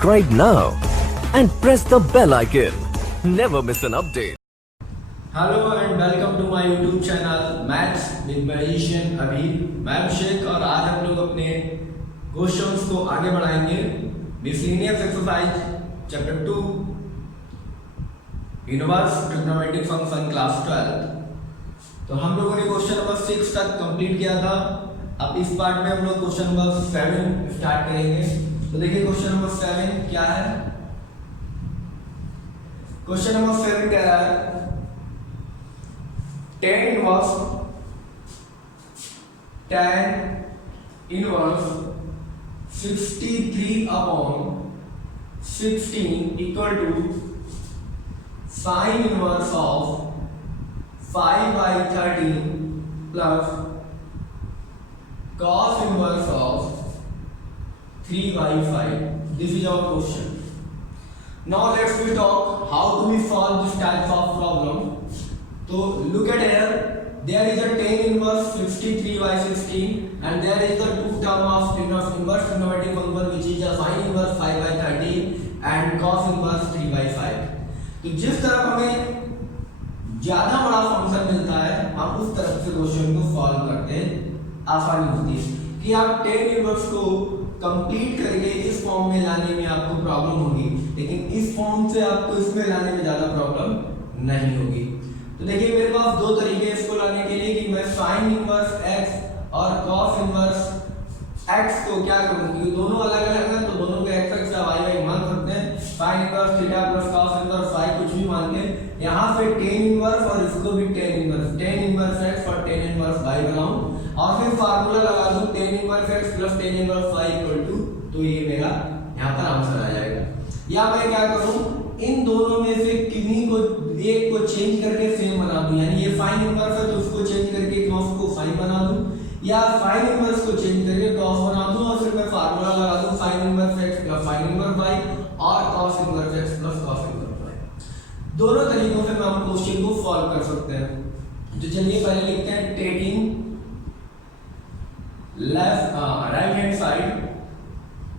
subscribe now and press the bell icon. Never miss an update. Hello and welcome to my YouTube channel maths with magician Abir. मैं अभिषेक और आज हम लोग अपने questions को आगे बढ़ाएंगे। Miscellaneous exercise chapter 2 inverse trigonometric function class 12। तो हम लोगों ने क्वेश्चन नंबर 6 तक कंप्लीट किया था। अब इस पार्ट में हम लोग क्वेश्चन नंबर 7 स्टार्ट करेंगे। तो देखिए क्वेश्चन नंबर 7 क्या है। क्वेश्चन नंबर 7 कह रहा है tan inverse 63/16 equal to sin inverse of 5/13 plus cos inverse of 3/5. This is our question. Now let's we talk how do we solve this type of problem. So look at here, there is a tan inverse 63/16 and there is the two term of inverse trigonometric function which is a sin inverse 5/13 and cos inverse 3/5. तो जिस तरफ हमें ज्यादा बड़ा function मिलता है हम उस तरफ से क्वेश्चन को सॉल्व करते हैं, आसानी होती है। कि आप tan इनवर्स को कंप्लीट करके इस फॉर्म में लाने में आपको प्रॉब्लम होगी, लेकिन इस फॉर्म से आपको इसमें लाने में ज्यादा प्रॉब्लम नहीं होगी। तो देखिए मेरे पास दो तरीके हैं इसको लाने के लिए कि मैं sin इनवर्स x और cos इनवर्स x को क्या करूं, क्योंकि दोनों अलग अलग हैं तो दोनों को x या y मान सकते हैं। sin inverse theta plus cos inverse y कुछ भी मान के यहां से tan इनवर्स और इसको भी tan इनवर्स x और tan इनवर्स y बनाऊं और फिर फार्मूला लगा दूं tan inverse x plus tan inverse y equal to, तो ये मेरा यहां पर आंसर आ जाएगा। या मैं क्या करूं, इन दोनों में से किन्हीं को एक को चेंज करके सेम बना दूं, यानी ये sin इनवर्स है तो उसको चेंज करके cos को sin बना दूं, या sin इनवर्स को चेंज करके cos बना दूं और फिर मैं फार्मूला लगा दूं sin inverse x plus sin inverse y और cos inverse x plus cos inverse y। दोनों तरीकों से हम क्वेश्चन को सॉल्व कर सकते हैं। तो चलिए पहले लिखते हैं taking left right hand side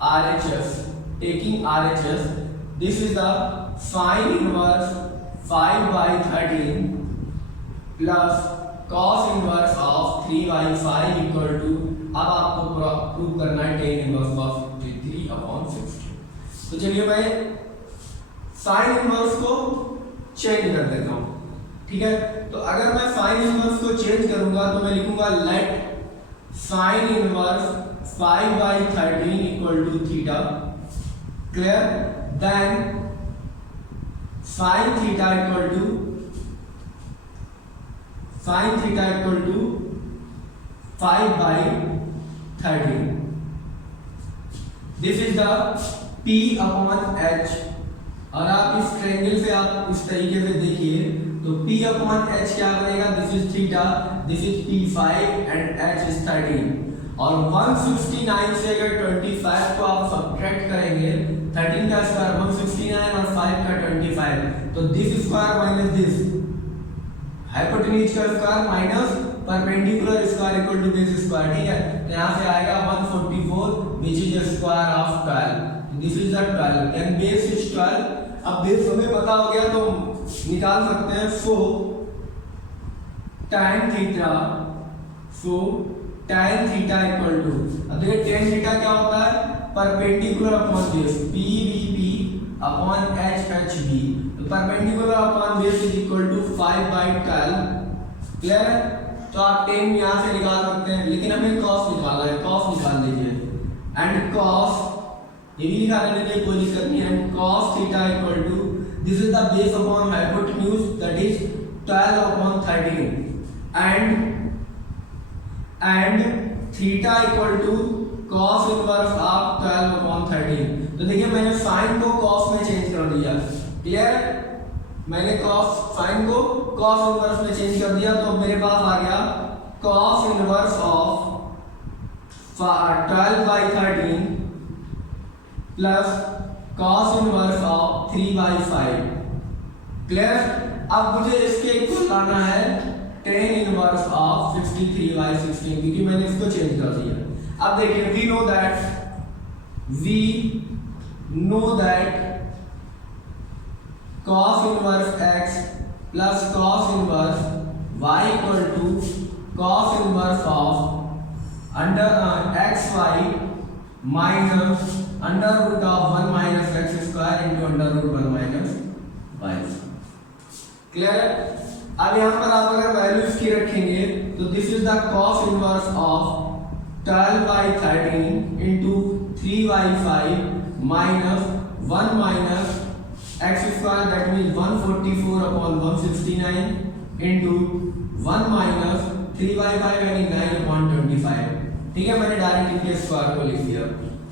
RHS, taking RHS, this is the sin inverse 5/13 plus cos inverse of 3/5 equal to, अब आपको प्रूव करना है tan inverse of 53/16। तो चलिए मैं sin inverse को चेंज कर देता हूं, ठीक है। तो अगर मैं sin inverse को चेंज करूंगा तो मैं लिखूंगा let sin inverse 5/13 equal to theta, clear, then sin theta equal to 5/13। This is the P upon H, और आप इस ट्रायंगल से आप इस तरीके से देखिए तो P upon H क्या बनेगा, this is theta, this is P5 and H is 13। और 169 से अगर 25 को आप सब्ट्रैक्ट करेंगे, 13 का स्क्वायर 169 और 5 का 25, तो this square minus this, hypotenuse का square minus perpendicular square equal to base square, ठीक है। तो यहां से आएगा 144 which is the square of 12, this is the 12 and base is 12। अब बेस हमें पता हो गया तो निकाल सकते हैं। So tan theta equal to, अब देखिए tan थीटा क्या होता है, परपेंडिकुलर अपॉन बेस, PVP अपॉन HHB, तो perpendicular upon base is equal to 5/12, clear है। तो आप tan यहां से निकाल सकते हैं, लेकिन हमें cos निकालना है, cos निकाल लीजिए एंड cos ये भी निकाल लेने की कोई दिक्कत नहीं है। cos theta equal to, this is the base upon hypotenuse that is 12/13 and theta equal to cos inverse of 12/13। तो देखिए मैंने sin को cos में चेंज कर दिया, क्लियर, मैंने sin को cos इनवर्स में चेंज कर दिया, तो मेरे पास आ गया cos inverse of 12/13 plus cos inverse of 3/5, clear. अब मुझे इसके इक्वल लाना है tan इनवर्स ऑफ 63/16, क्योंकि मैंने इसको चेंज कर दिया। अब देखिए we know that v know that cos inverse x plus cos inverse y equal to cos inverse of under xy minus under root of 1 minus x square into under root 1 minus y. Clear है? अब यहाँ पर आप अगर values की रखेंगे तो this is the cos inverse of 12 by 13 into 3 by 5 minus 1 minus x square, that means 144 upon 169 into 1 minus 3 by 5 यानी 9 upon 25. ठीक है, मैंने डायरेक्ट इनके स्क्वायर को लिख दिया.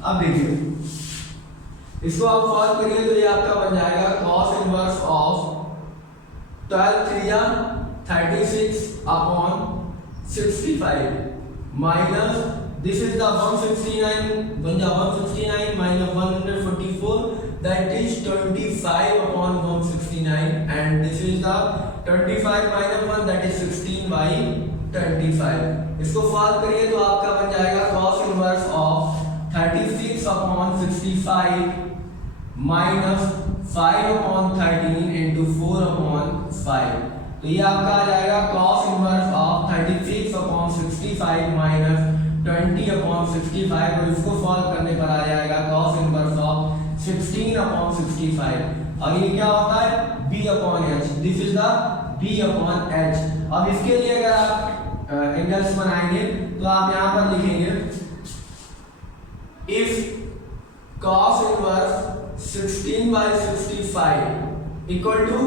अब देखिए इसको आप सॉल्व करिए तो ये आपका बन जाएगा cos inverse of 12 3 36 upon 65 minus this is the 169 बन जा 169 minus 144 that is 25 upon 169 and this is the 25 minus 1 that is 16 by 25. इसको सॉल्व करिए तो आपका बन जाएगा cos inverse of 36 upon 65 minus 5 upon 13 into 4 upon 5. तो ये आपका आ जाएगा cos inverse of 36 upon 65 minus 20 upon 65 और इसको सॉल्व करने पर आ जाएगा cos इनवर्स ऑफ 16 upon 65. अब ये क्या होता है b upon h. This is the b upon h. अब इसके लिए अगर आप एंगल्स बनाएंगे तो आप यहाँ पर लिखेंगे if cos inverse 16 by 65 equal to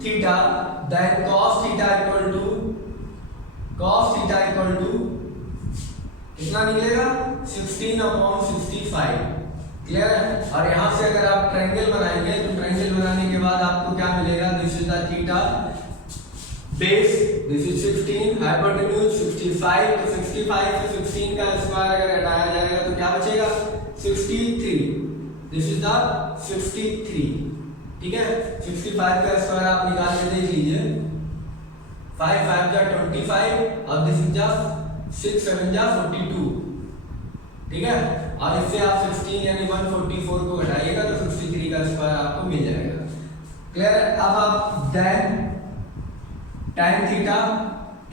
theta, then cos theta equal to कितना निकलेगा 16 upon 65. क्लियर है? और यहाँ से अगर आप ट्रायंगल बनाएंगे तो ट्रायंगल बनाने के बाद आपको क्या मिलेगा, this is the theta base, this is 16, hypotenuse 65, तो 65 से 16 का स्क्वायर अगर हटाया जाएगा तो क्या बचेगा 63. This is the 63. ठीक है, 65 का स्क्वायर आप निकाल के देख लीजिए, 5 5 जा 25 और दिस इज जस्ट 6 7 जा 42. ठीक है, और इससे आप 16 यानी 144 को घटाइएगा तो 63 का स्क्वायर आपको मिल जाएगा. क्लियर है? अब आप then tan theta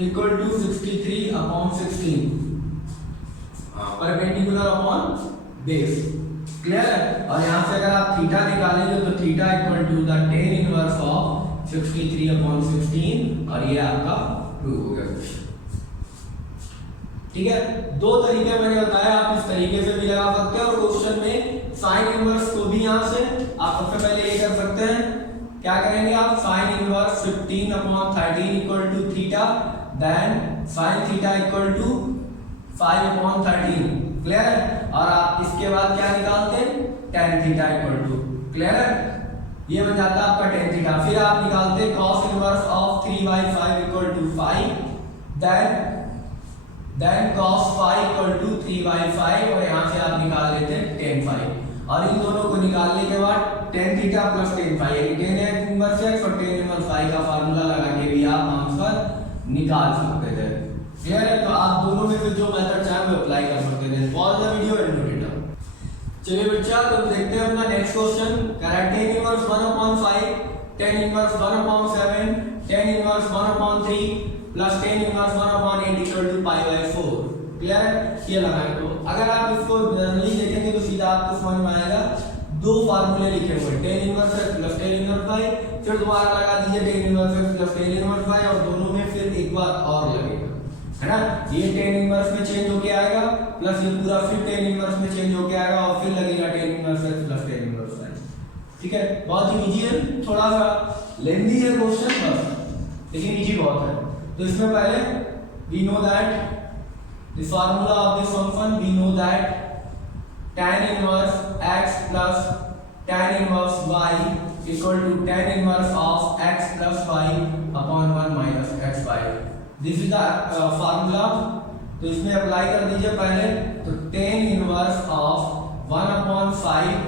equal to 63 upon 16 perpendicular upon base. Clear है? और यहाँ से अगर आप थीटा निकालेंगे तो theta equal to the tan inverse of 63 upon 16 और ये आपका प्रूव हो गया. ठीक है, दो तरीके मैंने बताया, आप इस तरीके से भी लगा सकते हैं और क्वेश्चन में साइन इनवर्स को भी यहाँ से आप सबसे पहले ये कर सकते हैं. क्या करेंगे आप, sine inverse 15 upon 13 equal to theta, then sine theta equal to 5 upon 13. Clear है? और आप इसके बाद क्या निकालते हैं, tan theta equal to. Clear है? ये बन जाता है आपका tan थीटा. फिर आप निकालते हैं cos inverse of 3/5 equal to 5, then cos 5 equal to 3/5 और यहाँ से आप निकाल लेते हैं tan 5. और इन दोनों को निकालने के बाद tan थीटा प्लस tan 5 यानी tan इनवर्स x और tan इनवर्स 5 का फार्मूला लगा के भी आप आंसर निकाल सकते थे. क्लियर है? तो आप दोनों में से जो मेथड चाहे वो अप्लाई कर सकते थे. Pause the video and note it down. चलिए बच्चा, तो देखते हैं अपना next question. Correct tan inverse 1/5, tan inverse 1/7, tan inverse 1/3 plus tan inverse 1/8 equal to π/4. Clear है? ये लगाएं. तो अगर आप इसको जनरली देखेंगे तो सीधा आपको समझ में आएगा, दो फार्मूले लिखे हुए हैं, tan inverse x plus tan inverse y. फिर दोबारा लगा दीजिए tan inverse x plus tan inverse y और दोनों में फिर एक बार और लगेगा, है ना. ये tan इनवर्स में चेंज होके आएगा प्लस ये पूरा फिर tan इनवर्स में चेंज होके आएगा और फिर लगेगा tan inverse x plus tan inverse y. ठीक है, बहुत ही इजी है, थोड़ा सा लेंथी है क्वेश्चन बस, लेकिन इजी बहुत है. तो इसमें पहले we know that the formula of this function, we know that tan inverse x plus tan inverse y equal to tan inverse of x plus y upon 1 minus xy. This is the formula. तो इसमें apply कर दीजिए पहले. तो tan inverse of 1/5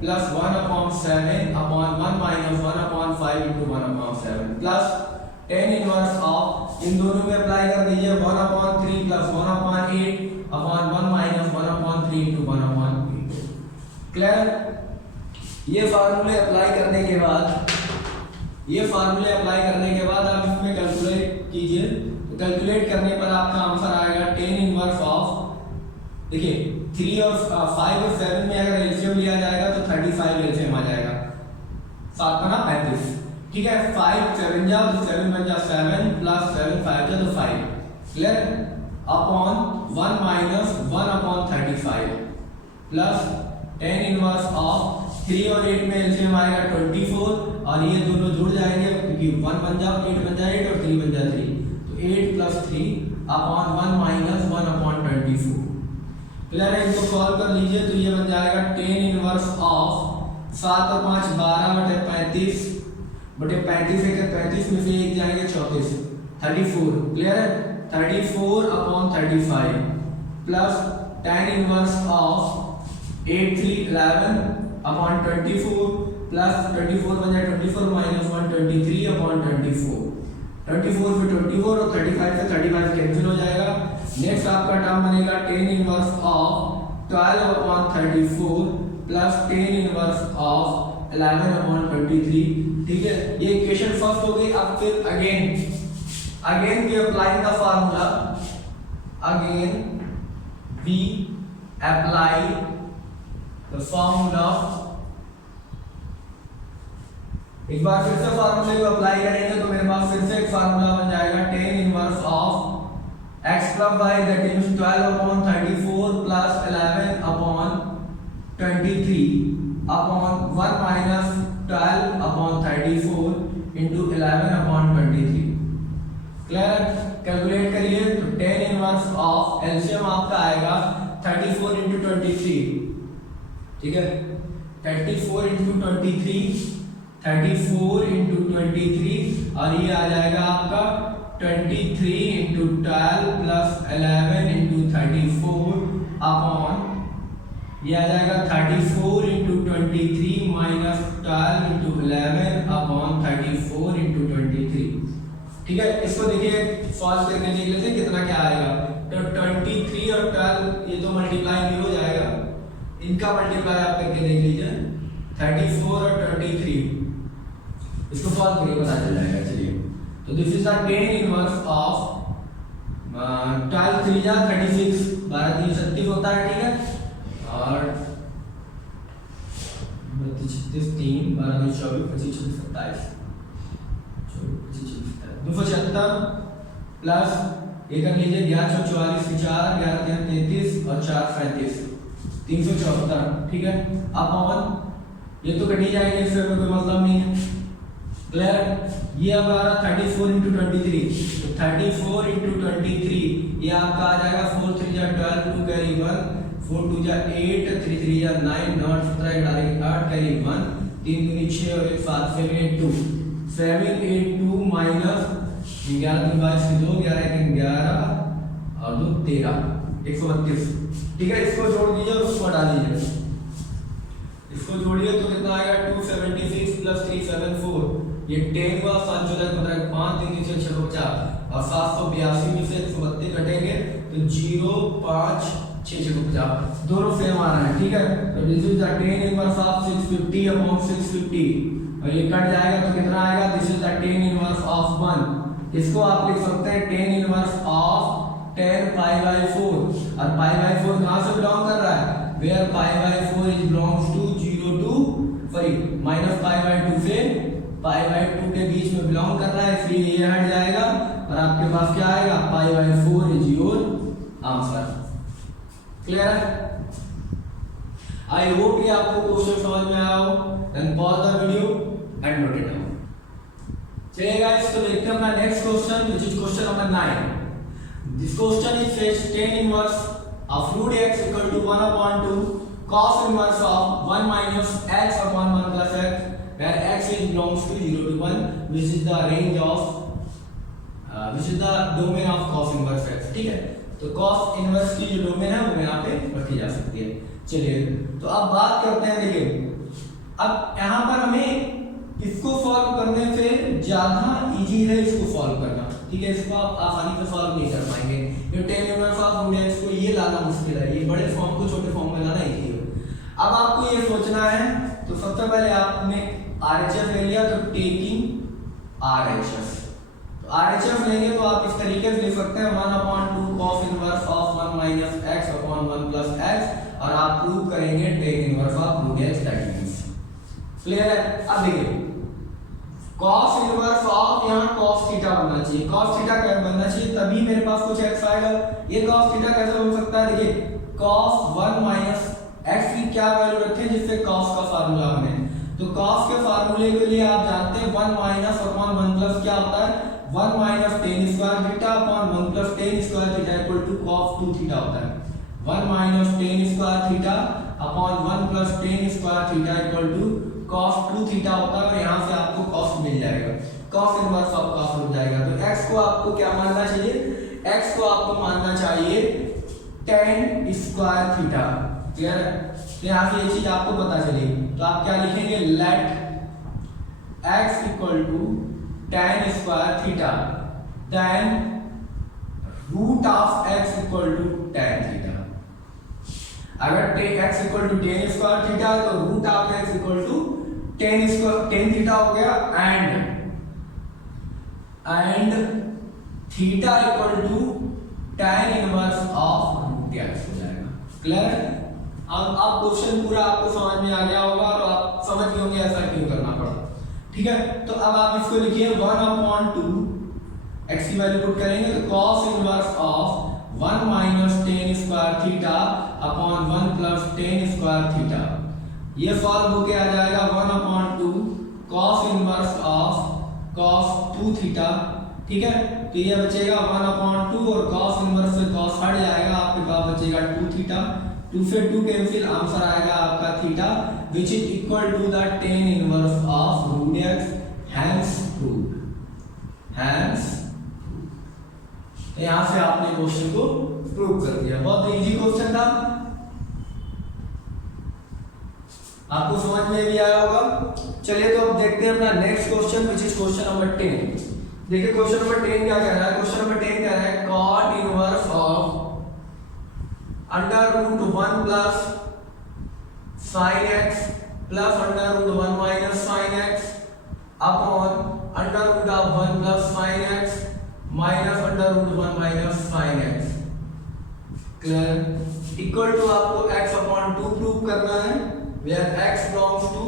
plus 1/7 upon 1 minus 1/5 into 1/7 plus tan inverse of, इन दोनों में apply कर दीजिए 1/3 plus 1/8 upon 1 minus 1/3 into 1/7 clear? ये फार्मूले अप्लाई करने के बाद आप इसमें कैलकुलेट कीजिए। तो कैलकुलेट करने पर आपका आंसर आएगा टेन इनवर्स ऑफ, देखिए 3 और 5 और 7 में अगर एलसीएम लिया जाएगा तो 35 एलसीएम आ जाएगा, 7 का 35, ठीक है। 5 7 जा तो 7 बन जा 7 प्लस 7 5 जा तो 5, clear? Upon 1 minus 1 upon 35 plus 10 inverse of 3 और 8 में एलसीएम आएगा 24 और ये दोनों जुड़ जाएंगे क्योंकि 1 बन जा 8 बन जा 8 और 3 बन जा 3, तो 8 plus 3 upon 1 minus 1 upon 24, clear है? इनको सॉल्व कर लीजिए तो ये बन जाएगा 10 इनवर्स ऑफ 7 और 5 12 बटे 35 बटे 35 है, 35 में से एक जाएंगे 34, 34, क्लियर है? 34 upon 35 plus 10 inverse of 8 3 11 upon 24 plus 24 बन जाए 24 माइनस 1 23 अपॉन 24, 24 से 24 और 35 से 35 कैंसिल हो जाएगा। नेक्स्ट आपका टर्म बनेगा 10 inverse of 12 upon 34 plus 10 inverse of 11 upon 23, ठीक है? ये इक्वेशन फर्स्ट हो गई। अब फिर again we apply the formula, the formula, एक बार फिर से फार्मूले को अप्लाई करेंगे तो मेरे पास फिर से एक फार्मूला बन जाएगा 10 inverse of x plus y that is 12 upon 34 plus 11 upon 23 upon 1 minus 12 upon 34 into 11 upon 23, clear? Calculate करिए तो 10 इनवर्स ऑफ एलसीएम आपका आएगा 34 इंटू 23, ठीक है? 34 इंटू 23 और ये आ जाएगा आपका 23 इंटू 12 प्लस 11 इंटू 34 अपॉन, ये आ जाएगा 34 into 23 minus 12 into 11 upon 34 into 23, ठीक है? इसको देखिए सॉल्व करके देख लेते हैं कितना क्या आएगा। तो 23 और 12 ये तो मल्टीप्लाई नहीं हो जाएगा, इनका मल्टीप्लाई आप करके देख लीजिए 34 और 23, इसको सॉल्व करिए पता चल जाएगा। चलिए तो this is the 10 inverse of 12 3 जा 36, 12 3 36 होता है, ठीक है? और 32 36 3 12 2 24 25 26 27 276 प्लस ये कर लीजिए 1144 4 11 33 और 4 37 374, ठीक है? अपॉन ये तो कटी जाएंगे, इससे कोई मतलब नहीं है, क्लियर? ये अब आ रहा 34 इंटू 23, तो 34 इंटू 23 ये आपका आ जाएगा 4 3 जा 12 2 कैरी 1 4 2 जा 8 3 3 जा 9 9 17 11 8 कैरी 1 3 2 6 और 1 7 7 8 2 7 8 2 माइनस 11 2 22 2 11 1 11 और 2 13 132, ठीक है? इसको जोड़ दीजिए और उसको हटा दीजिए, इसको जोड़िए तो कितना आएगा 276 प्लस 374, ये 10 का 5 जोड़ा होता है 5 3 6 6 50 और 782 में से 132 कटेंगे तो 0 5 6 6 50 दोनों सेम आ रहा है, ठीक है? तो this is the 10 inverse of 650 upon 650 और ये कट जाएगा तो कितना आएगा? This is the 10 inverse of 1, इसको आप लिख सकते हैं 10 इनवर्स ऑफ 10 पाई बाय 4 और पाई बाय 4 कहां से बिलोंग कर रहा है? Where pi by 4 is belongs to 0 to sorry minus pi by 2 से पाई बाय 2 के बीच में बिलोंग कर रहा है, इसलिए ये हट जाएगा और आपके पास क्या आएगा? Pi by 4 is your answer, clear है? आई होप ये आपको क्वेश्चन समझ में आया हो। Then pause the video and note it down. चलिए गाइस तो देखते हैं अपना next question which is question number 9। This question is says 10 inverse of root x equal to 1 upon 2 cos inverse of 1 minus x upon 1 plus x, where x is belongs to 0 to 1, which is the range of which is the domain of cos inverse x, ठीक है? तो cos inverse की जो domain है वो यहाँ पे रखी जा सकती है। चलिए तो अब बात करते हैं, देखिए अब यहाँ पर हमें इसको सॉल्व करने से ज्यादा इजी है इसको सॉल्व करना, ठीक है? इसको आप आसानी से सॉल्व नहीं कर पाएंगे, ये 10 इनवर्स ऑफ रूट x को ये लाना मुश्किल है, ये बड़े फॉर्म को छोटे फॉर्म में लाना इजी है। अब आपको आपको ये सोचना है, तो सबसे पहले आपने RHS ले लिया, तो टेकिंग RHS, तो RHS लेंगे तो आप इस तरीके से ले सकते हैं 1/2 cos inverse of 1 minus x upon 1 plus x, और आप प्रूव करेंगे take inverse of root x, that means clear है। अब देखिए cos इनवर्स ऑफ, यहाँ cos थीटा बनना चाहिए, cos थीटा क्या बनना चाहिए, तभी मेरे पास कुछ x आएगा। ये cos थीटा कैसे बन सकता है, देखिए cos 1 माइनस x की क्या वैल्यू रखें जिससे cos का फार्मूला बने, तो cos के फार्मूले के लिए आप जानते हैं 1 माइनस अपॉन 1 प्लस क्या होता है, 1 minus tan square theta upon 1 plus tan square theta equal to cos 2 theta होता है। 1 minus tan square theta upon 1 plus tan square theta equal to cos 2 theta होता है, और यहाँ से आपको cos मिल जाएगा, cos इनवर्स ऑफ cos हो जाएगा। तो x को आपको क्या मानना चाहिए, x को आपको मानना चाहिए tan स्क्वायर थीटा, क्लियर है। तो यहाँ से ये चीज आपको पता चली, तो आप क्या लिखेंगे, let x equal to tan square theta then root of x equal to tan theta. अगर x equal to tan square theta है तो root of x equal to tan theta हो गया, and theta equal to tan inverse of root x हो जाएगा, clear. अब question पूरा आपको समझ में आ गया होगा और आप समझ गए होंगे ऐसा क्यों करना पड़ा, ठीक है। तो अब आप इसको लिखिए 1/2 x की वैल्यू पुट करेंगे तो cos inverse of 1 minus tan square theta upon 1 plus tan square theta, ये सॉल्व होके आ जाएगा 1/2 cos inverse of cos 2 theta, ठीक है। तो ये बचेगा 1/2 और cos इनवर्स से cos हट जाएगा, आपके पास बचेगा 2 थीटा, 2 से 2 कैंसिल, आंसर आएगा आपका theta which is equal to the tan inverse of root x, hence proved, hence. यहां से आपने क्वेश्चन को प्रूव कर दिया, बहुत इजी क्वेश्चन था, आपको समझ में भी आया होगा। चलिए तो अब देखते हैं अपना next question which is question number 10। देखिए क्वेश्चन नंबर 10 क्या कह रहा है, क्वेश्चन नंबर 10 कह रहा है cot inverse of under root 1 plus sin x plus under root 1 minus sin x upon under root of 1 plus sin x minus under root 1 minus sin x, clear. Equal to आपको x upon 2 prove करना है, where x belongs to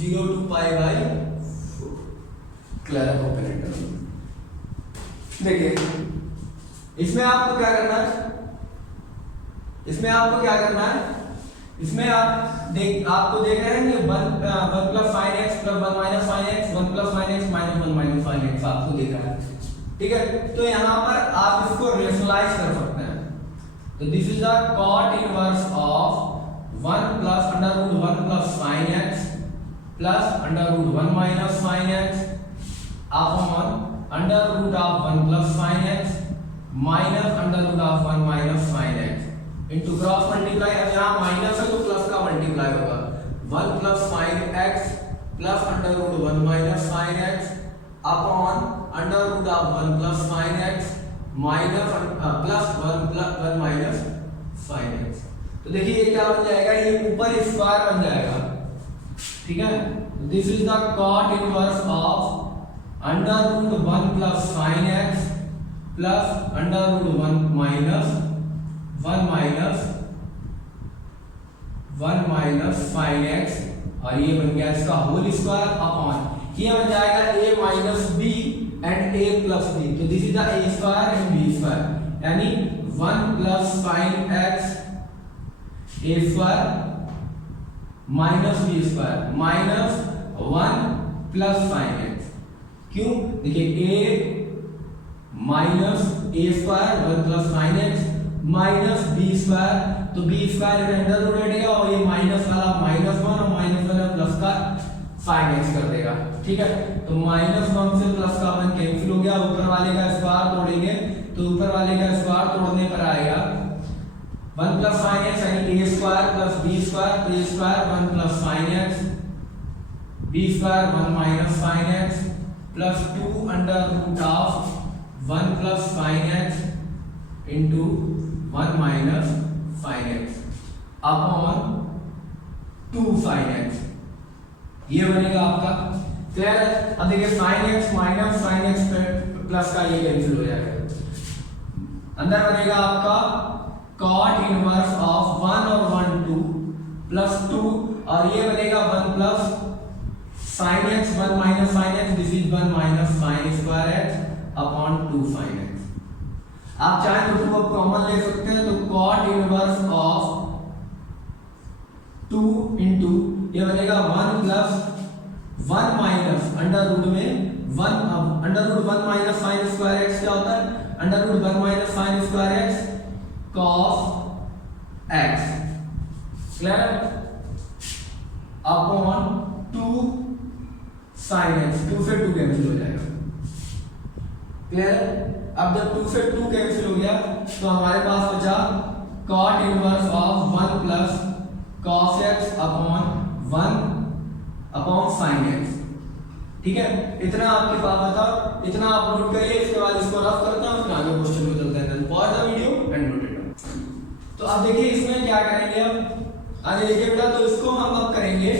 0 to pi by 4, clear. Operator देखिए इसमें आपको क्या करना है, इसमें आपको क्या करना है, इसमें आपको देख रहे हैं कि 1 plus sin x plus 1 minus sin x, 1 plus sin x minus 1 minus sin x आपको दिख रहा है, ठीक है। तो यहाँ पर आप इसको रेशनलाइज कर सकते हैं, तो this is the cot inverse of 1 plus under root 1 plus sin x plus under root 1 minus sin x upon under root of 1 plus sin x minus under root of 1 minus sin x into cross multiply, अब यहाँ minus है तो plus का multiply होगा, 1 plus sin x plus under root 1 minus sin x upon under root of 1 plus sin x minus plus 1 plus 1 minus sin x। तो देखिए ये क्या बन जाएगा, ये ऊपर स्क्वायर बन जाएगा, ठीक है। This is the cot inverse of under root 1 plus sin x plus under root 1 minus 1 minus sin x, और ये बन गया इसका होल स्क्वायर अपॉन ये बन जाएगा a minus b and a plus b, तो this is the a square and b square, यानी 1 plus sin x a square minus b square minus 1 plus sin x, क्यों, देखिए a minus a square 1 plus sin x minus b square, तो b square का under root हटेगा और ये minus वाला minus 1 और माइनस वाला प्लस का sin x कर देगा, ठीक है। तो माइनस 1 से प्लस का 1 कैंसिल हो गया, ऊपर वाले का स्क्वायर तोड़ेंगे तो ऊपर वाले का स्क्वायर तोड़ने पर आएगा 1 प्लस sin x यानी a square plus b square, तो a square 1 plus sin x b square 1 minus sin x plus 2 under root of 1 plus sin x into 1 minus sin x upon 2 sin x, ये बनेगा आपका। Clear है? अब देखिए sin x minus sin x plus का ये cancel हो जाएगा, अंदर बनेगा आपका cot इनवर्स ऑफ 1 और 1 2 प्लस 2, और ये बनेगा 1 plus sin x 1 minus sin x, this is 1 minus sin square x upon 2 sin x। आप चाहे तो 2 अब कॉमन ले सकते हैं, तो cot इनवर्स ऑफ 2 इंटू ये बनेगा 1 प्लस 1 माइनस अंडर रूट में 1, अब under root 1 minus sin square x क्या होता है, under root 1 minus sin square x cos x, clear, upon 2 sin x, 2 से 2 कैंसिल हो जाएगा। क्लियर? अब जब 2 से 2 कैंसिल हो गया तो हमारे पास बचा cot inverse of 1 plus cos x upon 1 upon sin x। ठीक है, इतना आपके पास बता, इतना आप नोट करिए, इसके बाद इसको रफ करते हैं, फिर आगे क्वेश्चन में चलते हैं। Pause the video and note it. तो अब देखिए इसमें क्या करेंगे, अब आगे देखिए बेटा, तो इसको हम अब करेंगे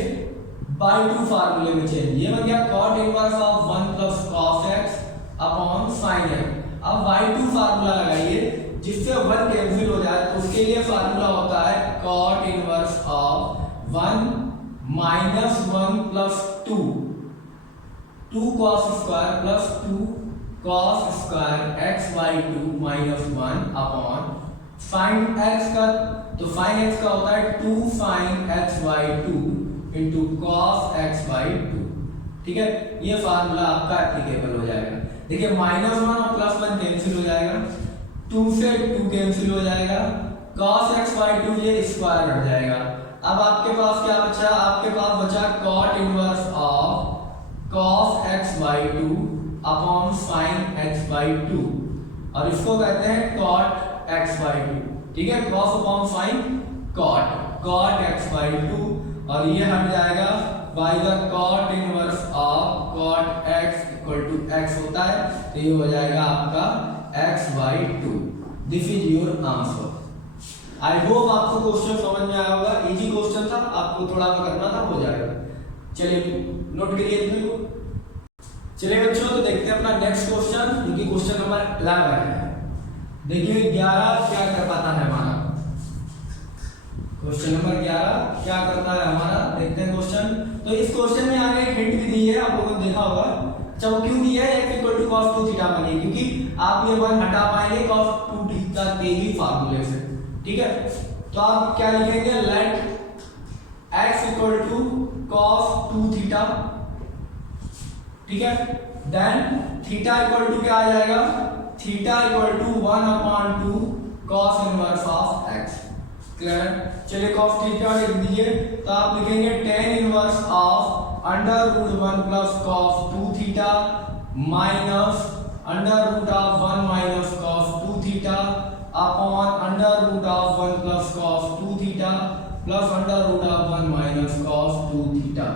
बाय 2 फार्मूले में चेंज। ये बन गया cot inverse of 1 plus cos x upon sin x। अब बाय 2 फार्मूला लगाइए जिससे 1 कैंसिल हो जाए, तो उसके लिए फार्मूला होता है cot inverse of 1 minus 1 plus 2 cos square plus 2 cos square x by 2 minus 1 upon sin x का, तो sin x का होता है 2 sin x by 2 into cos x by 2। ठीक है, ये फार्मूला आपका एप्लीकेबल हो जाएगा। देखिए माइनस 1 और प्लस 1 कैंसिल हो जाएगा, 2 से 2 कैंसिल हो जाएगा, cos x बाई 2 ये स्क्वायर हट जाएगा। अब आपके पास क्या बचा, आपके पास बचा cot inverse of cos x by 2 upon sin x by 2, और इसको कहते हैं cot x बाई 2। ठीक है, cos upon sin cot x by 2, और ये हट जाएगा by the cot inverse of cot x equal to x होता है, तो ये हो जाएगा आपका x by 2। This is your answer. I hope आपको क्वेश्चन समझ में आया होगा, इजी क्वेश्चन था, आपको थोड़ा करना था, हो जाएगा। चलिए नोट करिए इसमें को। चलिए बच्चों, तो देखते हैं अपना नेक्स्ट क्वेश्चन, जो कि क्वेश्चन नंबर 11 है। देखिए 11 क्या कर पाता है हमारा, क्वेश्चन नंबर 11 क्या करता है हमारा, देखते हैं क्वेश्चन। तो इस क्वेश्चन में आगे एक हिंट भी दी है, आप लोगों ने देखा होगा। अच्छा वो क्यों दी है, x equal to cos 2 theta बनी, क्योंकि आप ये 1 हटा पाएंगे cos 2 थीटा के ही फार्मूले से। ठीक है, तो आप क्या लिखेंगे, let x equal to cos 2 theta. ठीक है, देन थीटा इक्वल टू क्या आ जाएगा, theta equal to 1 upon 2 cos inverse of x। Clear? चलिए cos थीटा लिख दीजिए, तो आप लिखेंगे tan inverse of under root 1 plus cos 2 theta minus under root of 1 minus cos 2 theta upon under root of 1 plus cos 2 theta plus under root of 1 minus cos 2 theta.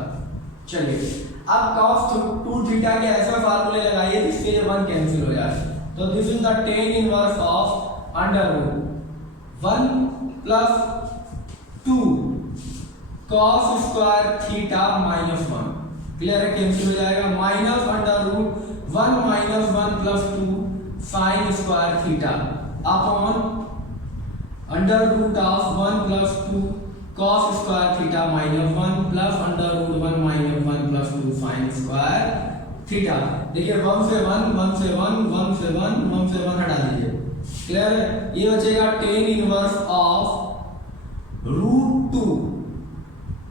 चलिए अब cos 2 theta के ऐसे फार्मूले लगाइए जिससे ये 1 cancel हो जाए। तो this is the tan inverse of under root 1 plus 2 cos square theta minus 1। Clear है, कैंसिल हो जाएगा, minus under root 1 minus 1 plus 2 sin square theta upon under root of 1 plus 2 cos square theta minus 1 plus under root 1 minus 1 plus 2 sin square theta. देखिए 1 से 1 1 से 1 1 से 1 1 से 1 हटा दीजिए। क्लियर है, ये बचेगा tan inverse of root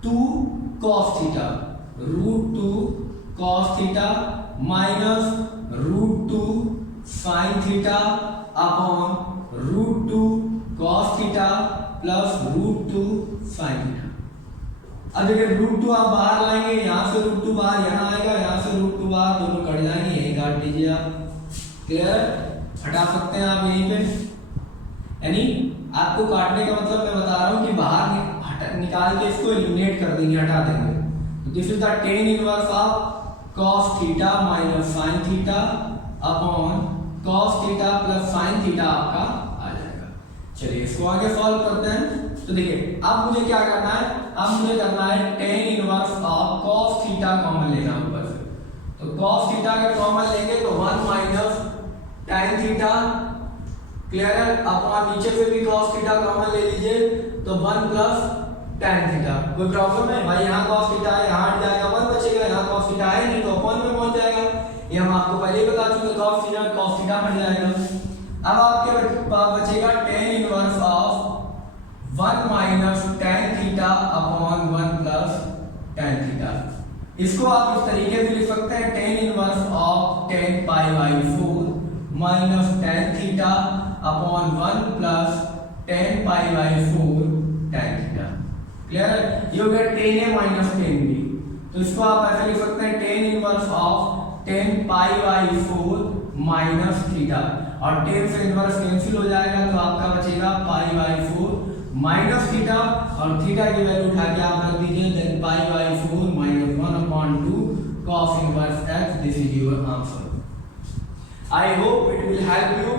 2 cos theta, root 2 cos theta minus root 2 sin theta upon root 2 cos theta plus root 2 sin theta. अब देखिए रूट 2 आप बाहर लाएंगे, यहाँ से रूट 2 बाहर यहाँ आएगा, यहाँ से रूट 2 बाहर, दोनों कट जाएंगे, यही काट दीजिए आप। क्लियर, हटा सकते हैं आप यहीं पे, यानी आपको काटने का मतलब मैं बता रहा हूँ कि बाहर निकाल के इसको एलिमिनेट कर देंगे, हटा देंगे। तो this is the tan inverse of cos theta minus sin theta upon cos theta plus sin theta आपका आ जाएगा। चलिए इसको आगे सॉल्व करते हैं। तो देखिए अब मुझे क्या करना है, अब मुझे करना है tan inverse of cos theta common लेना ऊपर से। तो कॉस थीटा का कॉमन लेंगे तो 1 माइनस टेन थीटा, क्लियर है। आप नीचे से भी कॉस थीटा कॉमन ले लीजिए तो 1 प्लस टेन थीटा। कोई प्रॉब्लम है भाई, यहाँ कॉस थीटा है, यहाँ हट जाएगा 1 बचेगा, यहाँ कॉस थीटा है नहीं तो अपॉन में पहुंच जाएगा। ये हम आपको पहले ही बता चुके, कॉस थीटा हट जाएगा। अब आपके पास बचेगा tan inverse of 1 minus tan theta upon 1 plus tan theta. इसको आप इस तरीके से लिख सकते हैं, tan inverse of 10 pi by 4 minus tan theta upon 1 plus 10 pi by 4 tan theta. Clear है, ये हो गया 10a माइनस 10b। तो इसको आप ऐसे लिख सकते हैं, tan inverse of 10 pi by 4 minus theta, और 10 से इनवर्स कैंसिल हो जाएगा तो आपका बचेगा पाई बाई 4 माइनस थीटा, और थीटा की वैल्यू उठा के आप रख दीजिए, then pi by 4 minus 1/2 cos inverse x। This is your answer. I hope it will help you.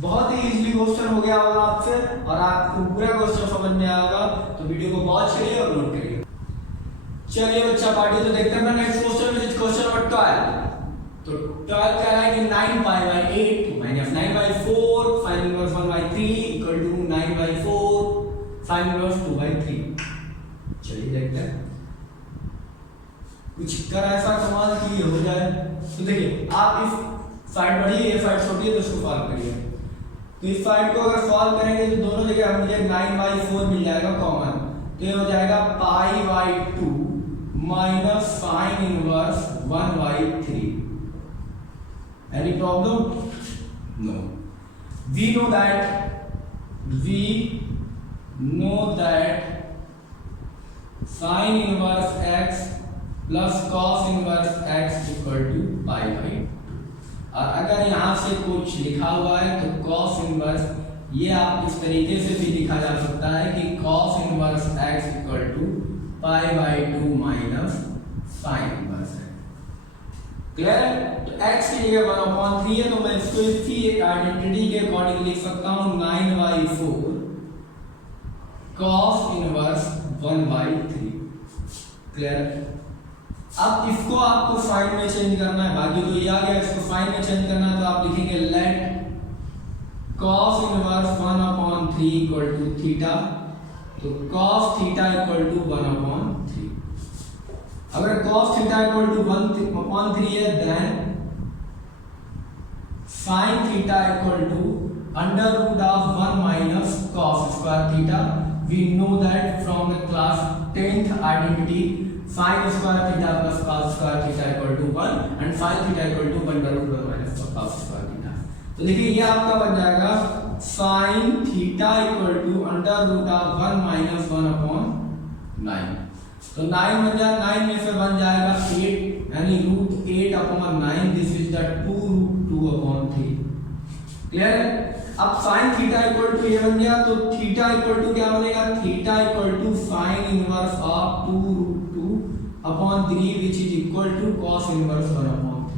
बहुत ही इजीली क्वेश्चन हो गया होगा आपसे, और आपको पूरा क्वेश्चन समझ में आएगा, तो वीडियो को पॉज करिए और नोट करिए। चलिए बच्चा पार्टी, तो देखते हैं next question, which is question number 12। तो 12 कह रहा है कि 9 pi by 8 minus 9 by 4 sin inverse 1 by 3 equal to 9 by 4 sin inverse 2 by 3। चलिए देखते हैं कुछ कर ऐसा सवाल कि ये हो जाए। तो देखिए आप इस साइड बढ़िए, ये साइड छोटी है तो इसको सॉल्व करिए। तो इस साइड को अगर सॉल्व करेंगे तो दोनों जगह मुझे 9 बाई 4 मिल जाएगा कॉमन, तो ये हो जाएगा pi by 2 minus sine inverse 1 by 3। Any problem? No. We know that sin inverse x plus cos inverse x equal to pi by 2। और अगर यहाँ से कुछ लिखा हुआ है तो cos इनवर्स, ये आप इस तरीके से भी लिखा जा सकता है कि cos inverse x equal to pi by 2 minus sine inverse है। क्लियर है, तो x की जगह 1/3 है, तो मैं इसको इसी एक आइडेंटिटी के अकॉर्डिंग लिख सकता हूँ 9/4 cos इनवर्स 1/3। क्लियर है, अब इसको आपको साइन में चेंज करना है, बाकी तो ये आ गया, इसको साइन में चेंज करना है तो आप लिखेंगे let cos inverse 1/3 equal to theta, तो cos थीटा इक्वल टू 1/3। अगर cos थीटा इक्वल टू 1/3 है, then sin theta equal to under root of 1 minus cos square theta. We know that from the class 10th identity sin square theta plus cos square theta equal to 1 and sin theta equal to under root 1 minus cos square theta. तो देखिए ये आपका बन जाएगा sin theta equal to under root of 1 minus 1/9। तो 9 बन जाए, 9 में से बन जाएगा 8, यानी root 8/9। This is the 2√2/3। Clear है, अब sin थीटा इक्वल टू ये बन गया, तो थीटा इक्वल टू क्या बनेगा, theta equal to sin inverse of 2√2/3 which is equal to cos inverse 1/3।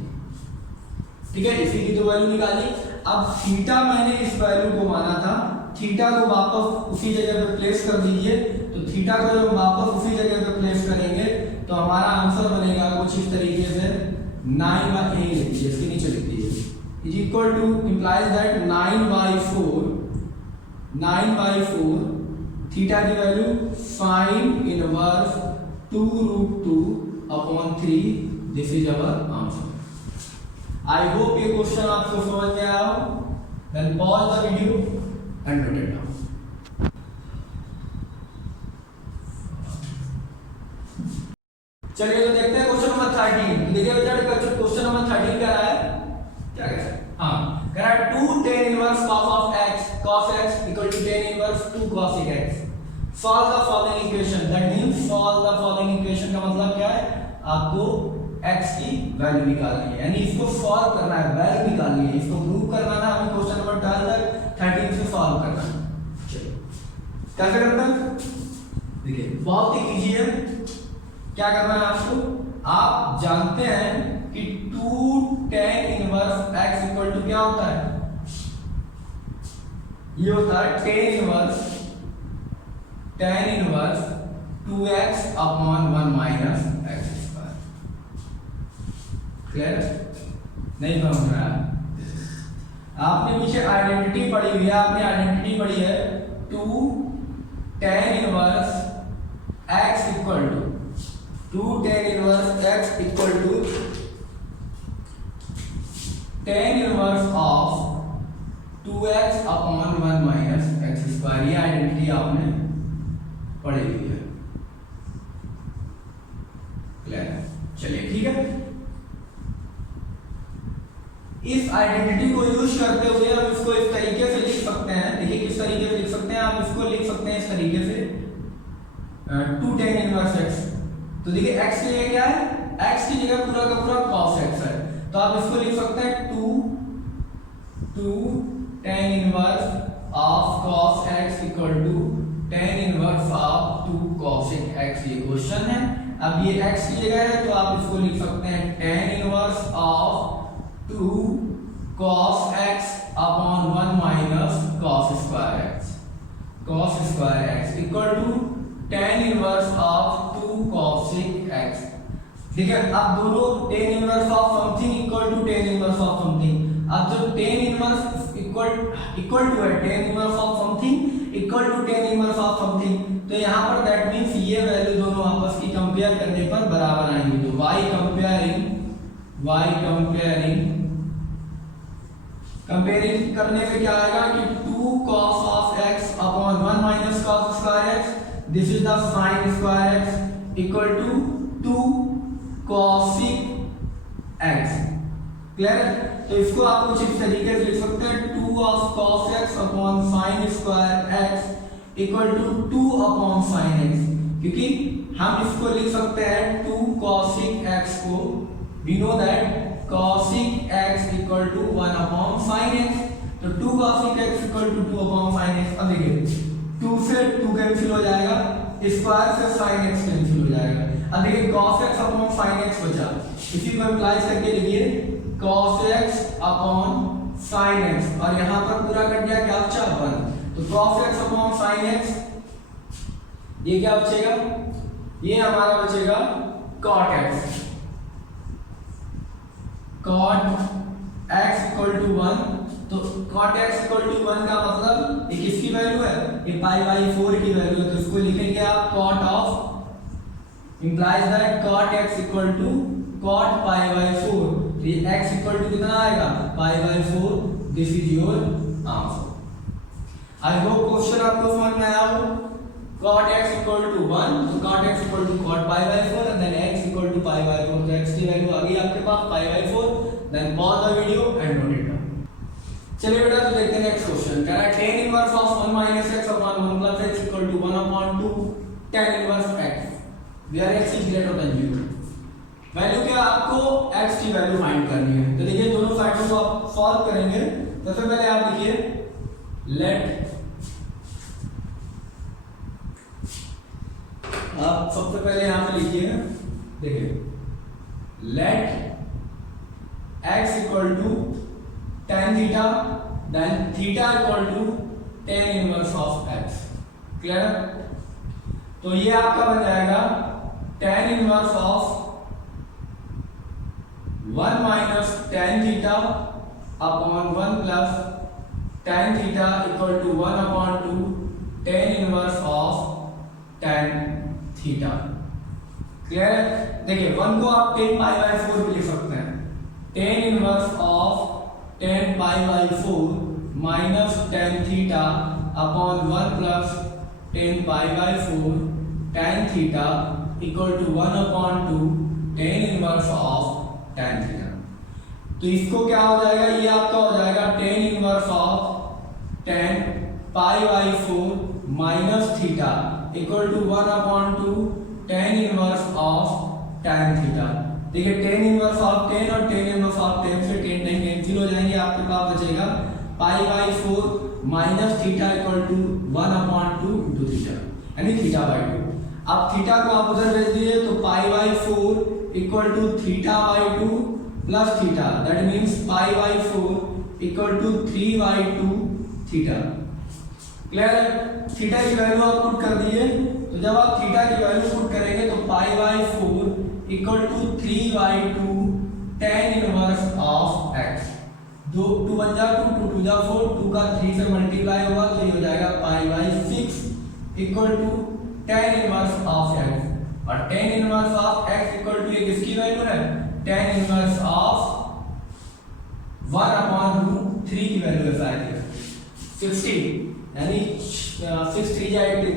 ठीक है, इसी की तो वैल्यू निकाली। अब थीटा मैंने इस वैल्यू को माना था, थीटा को वापस उसी जगह पे प्लेस कर दीजिए। तो थीटा को जब वापस उसी जगह पे प्लेस करेंगे तो हमारा आंसर बनेगा कुछ इस तरीके से 9/8 लिख दीजिए, इसके नीचे लिख दीजिए, is equal to implies that 9/4 theta की value sin inverse 2√2/3। This is our answer. I hope ये क्वेश्चन आपको समझ में आया हो। Then pause the video and note it down. चलिए तो देखते हैं क्वेश्चन नंबर 13। देखिए बेटा क्वेश्चन नंबर 13 कह रहा है, क्या कह रहा है, हाँ कह रहा है 2 tan inverse cos x equal to tan inverse 2 cos x। Solve the following equation. That means solve the following equation का मतलब क्या है, आपको x की वैल्यू निकालनी है, यानी इसको सॉल्व करना है, वैल्यू निकालनी है, इसको प्रूव करना है हमें। क्वेश्चन नंबर 13 से सॉल्व करना है। चलिए कैसे करते हैं, देखिए बहुत ही इजी है। क्या करना है आपको, आप जानते हैं कि 2 tan inverse x equal to क्या होता है, ये होता है tan inverse tan inverse 2x upon 1 minus x square. क्लियर? नहीं समझ रहा है? आपने पीछे आइडेंटिटी पढ़ी हुई है, आपने आइडेंटिटी पढ़ी है 2 tan inverse x equal to 2 tan inverse x equal to tan inverse of 2x upon 1 minus x square. ये आइडेंटिटी आपने पढ़ी हुई है। क्लियर? चलिए ठीक है। इस आइडेंटिटी को यूज करते हुए हम इसको इस तरीके से लिख सकते हैं। देखिए किस तरीके से लिख सकते हैं, आप इसको लिख सकते हैं इस तरीके से 2 tan इनवर्स x। तो देखिए x की जगह क्या है, x की जगह पूरा का पूरा cos x है, तो आप इसको लिख सकते हैं 2 tan inverse of cos x equal to tan inverse of 2 cos x। ये क्वेश्चन है। अब ये x की जगह है तो आप इसको लिख सकते हैं tan inverse of 2 cos x upon 1 minus cos square x। cos square x equal to tan inverse of 2 cos x। ठीक है, अब दोनों tan inverse of something equal to tan inverse of something. अब जो tan इनवर्स इक्वल टू है tan inverse of something equal to tan inverse of something, तो यहाँ पर दैट मींस ये वैल्यू दोनों आपस की कंपेयर करने पर बराबर आएंगी। तो y कंपेयरिंग करने से क्या आएगा कि 2 cos of x upon 1 minus cos square x, this is the sin square x equal to 2 cosec x। Clear? तो इसको आप कुछ इस तरीके से लिख सकते हैं 2 of cos x upon sin square x equal to 2 upon sin x, क्योंकि हम इसको लिख सकते हैं 2 cosec x को, we know that cosec x equal to 1 upon sin x। तो 2 cosec x equal to 2 upon sin x। अब देखिए 2 से 2 कैंसिल हो जाएगा, स्क्वायर से sin x कैंसिल हो जाएगा। अब देखिए cos x upon sin x बचा, इसी को इम्प्लाइज करके लिखिए cos x upon sin x, और यहाँ पर पूरा कट गया क्या बचा 1, तो cos x upon sin x, ये क्या बचेगा, ये हमारा बचेगा cot x। cot x equal to 1, तो cot x इक्वल टू 1 का मतलब ये किसकी वैल्यू है, ये पाई बाई 4 की वैल्यू है, तो इसको लिखेंगे आप cot of implies that cot x equal to cot pi by 4। तो ये x इक्वल टू कितना आएगा, pi by 4। This is your answer. I hope question आपको समझ में आया हो। cot x इक्वल टू 1, तो cot x equal to cot pi by 4 and then x equal to pi by 4। तो x की वैल्यू आ गई आपके पास pi by 4। Then pause the video and note it down. चलिए बेटा तो देखते हैं नेक्स्ट क्वेश्चन। कह रहा है tan inverse of 1 minus x upon 1 plus x equal to 1 upon 2 tan inverse x where x is greater than 0। Value क्या, आपको x की वैल्यू फाइंड करनी है। तो देखिए दोनों साइडों को आप सॉल्व करेंगे। सबसे पहले आप लिखिए लेट, आप सबसे पहले यहां पे लिखिए, देखिए let x equal to tan theta then theta equal to tan inverse of x। Clear? तो ये आपका बन जाएगा tan inverse of 1 minus tan theta upon 1 plus tan theta equal to 1 upon 2 tan inverse of tan theta. Clear है? देखिए 1 को आप tan pi by 4 भी लिख सकते हैं। tan inverse of tan pi by 4 minus tan theta upon 1 plus tan pi by 4 tan theta equal to 1 upon 2 tan inverse of tan theta. तो इसको क्या हो जाएगा, ये आपका हो जाएगा tan inverse of tan pi by 4 minus theta equal to 1 upon 2 tan inverse of tan theta. देखिए tan इनवर्स ऑफ tan और tan इनवर्स ऑफ tan से tan tan कैंसिल हो जाएंगे, आपके पास बचेगा pi by 4 minus theta equal to 1 upon 2 into theta, यानी theta by 2। अब थीटा को आप उधर भेज दीजिए तो pi by 4 equal to theta by 2 plus theta, that means pi by 4 equal to 3 by 2 theta. Clear है? थीटा की वैल्यू आप पुट कर दिए, तो जब आप थीटा की वैल्यू पुट करेंगे तो pi by 4 equal to 3/2 tan inverse of x। 2 1 जा 2 2 2 जा 4, 2 का 3 से मल्टीप्लाई होगा तो ये हो जाएगा pi by 6 equal to tan inverse of x। और tan inverse of x equal to ये किसकी वैल्यू है? tan इनवर्स ऑफ 1/√3 की वैल्यू है शायद 60, यानी 6 3 जा 18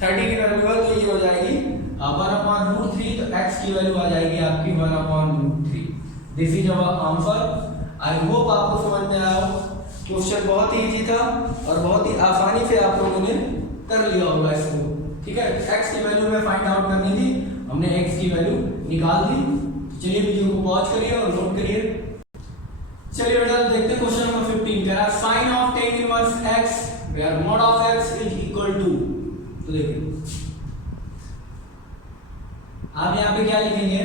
30 की वैल्यू है, तो ये हो जाएगी 1/√3, तो x की वैल्यू आ जाएगी आपकी 1/√3। This is our answer. I hope आपको समझ में आया हो। क्वेश्चन बहुत ही इजी था और बहुत ही आसानी से आप लोगों ने कर लिया होगा इसको, ठीक है। x की वैल्यू में फाइंड आउट करनी थी, हमने x की वैल्यू निकाल दी। चलिए वीडियो को पॉज करिए और नोट करिए। चलिए बेटा देखते हैं क्वेश्चन नंबर 15 कह रहा है sin of tan inverse x where mod of x is equal to। तो देखिए आप यहाँ पे क्या लिखेंगे,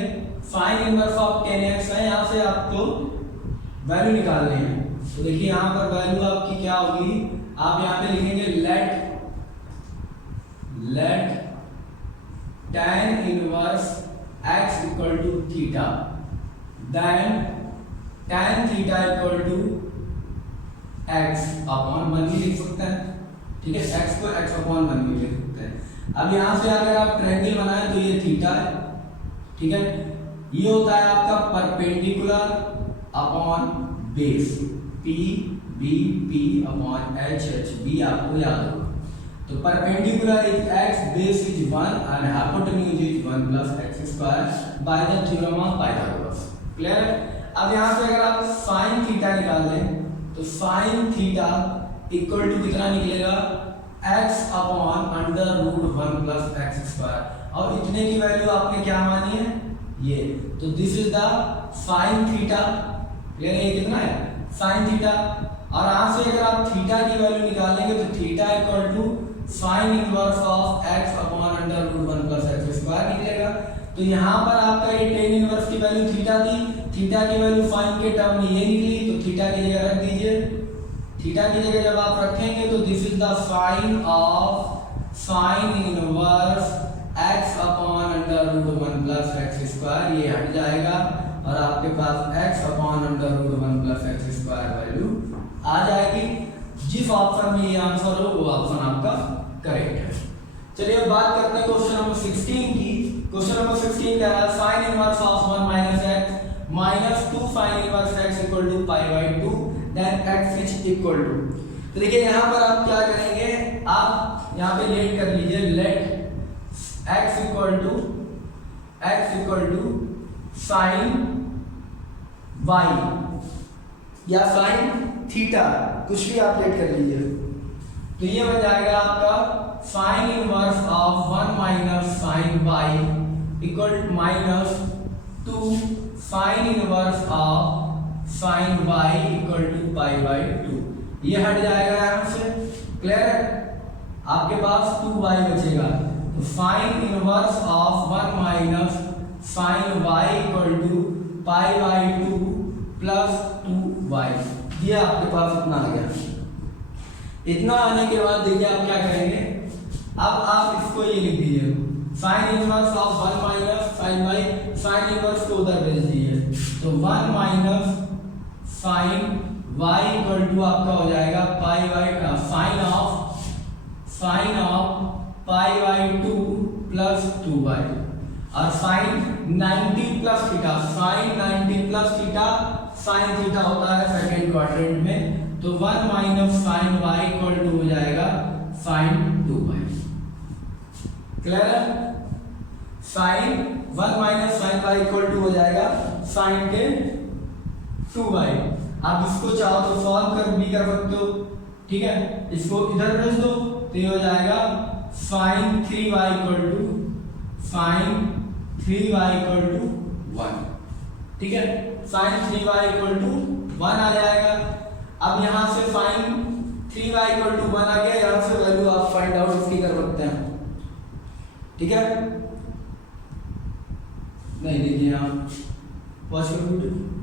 sin inverse of tan x है, यहाँ से आपको वैल्यू निकालने हैं। तो देखिए यहाँ पर वैल्यू आपकी क्या होगी, आप यहाँ पे लिखेंगे let tan inverse x equal to theta, then tan theta equal to x upon 1 भी लिख सकते हैं, ठीक है। x को x अपॉन 1 भी लिख सकते हैं। अब यहाँ से अगर आप ट्रायंगल बनाएं तो ये थीटा है, ठीक है। ये होता है आपका perpendicular upon base, p b p upon h h b आपको याद होगा। तो perpendicular is x, base is 1 and hypotenuse is 1 plus x square by the theorem of Pythagoras. Clear है? अब यहाँ से अगर आप sin थीटा निकाल लें तो sin थीटा इक्वल टू कितना निकलेगा, x upon √1 plus x square. और इतने की वैल्यू आपने क्या मानी है, ये। तो this is the sin theta. Clear है? ये कितना है sin थीटा। और यहाँ से अगर आप थीटा की वैल्यू निकालेंगे तो theta equal to sin inverse of x upon √1 plus x square निकलेगा। तो यहाँ पर आपका ये tan इनवर्स की वैल्यू थीटा थी, थीटा की वैल्यू sin के टर्म में ये निकली, तो थीटा की जगह रख दीजिए। थीटा की जगह जब आप रखेंगे तो this is the sin of sin inverse x upon √1 plus x square, ये हट जाएगा और आपके पास x upon √1 plus x square value आ जाएगी। जिस ऑप्शन में ये आंसर हो वो ऑप्शन आपका करेक्ट है। चलिए अब बात करते हैं क्वेश्चन नंबर 16 की। क्वेश्चन नंबर 16 कह रहा है sin inverse of 1 minus x minus 2 sin inverse x equal to pi by 2 then x is equal to. तो देखिए यहाँ पर आप क्या करेंगे, आप यहाँ पे लेट कर लीजिए, let x equal to sin y या sin थीटा, कुछ भी आप लेट कर लीजिए। तो ये बन जाएगा आपका sin inverse of 1 minus sin y equal to minus 2 sin inverse of sin y equal to pi by 2। ये हट जाएगा यहाँ से। क्लियर है? आपके पास 2y बचेगा, तो sin inverse of 1 minus sin y equal to pi by 2 plus 2y। ये आपके पास इतना आ गया। इतना आने के बाद देखिए आप क्या करेंगे, अब आप इसको ये लिख दीजिए sin inverse of 1 minus sin y, sin inverse को उधर भेज दीजिए, तो 1 minus sin y equal to आपका हो जाएगा pi by sin of pi by 2 plus 2y। और sin 90 plus theta, sin 90 plus theta sin theta होता है सेकंड क्वाड्रेंट में, तो 1 minus sin y equal to हो जाएगा sin 2y। क्लियर है? sin 1 minus sin y equal to हो जाएगा sin के 2y। आप इसको चाहो तो सॉल्व कर भी कर सकते हो, ठीक है। इसको इधर भेज दो तो ये हो जाएगा sin 3y equal to sin 3y equal to 1, ठीक है। sin 3y इक्वल टू 1 आ जाएगा। अब यहाँ से sin 3y इक्वल टू 1 आ गया, यहाँ से वैल्यू आप फाइंड आउट इसकी कर सकते हैं, ठीक है। नहीं देखिए यहाँ पॉज कर वीडियो।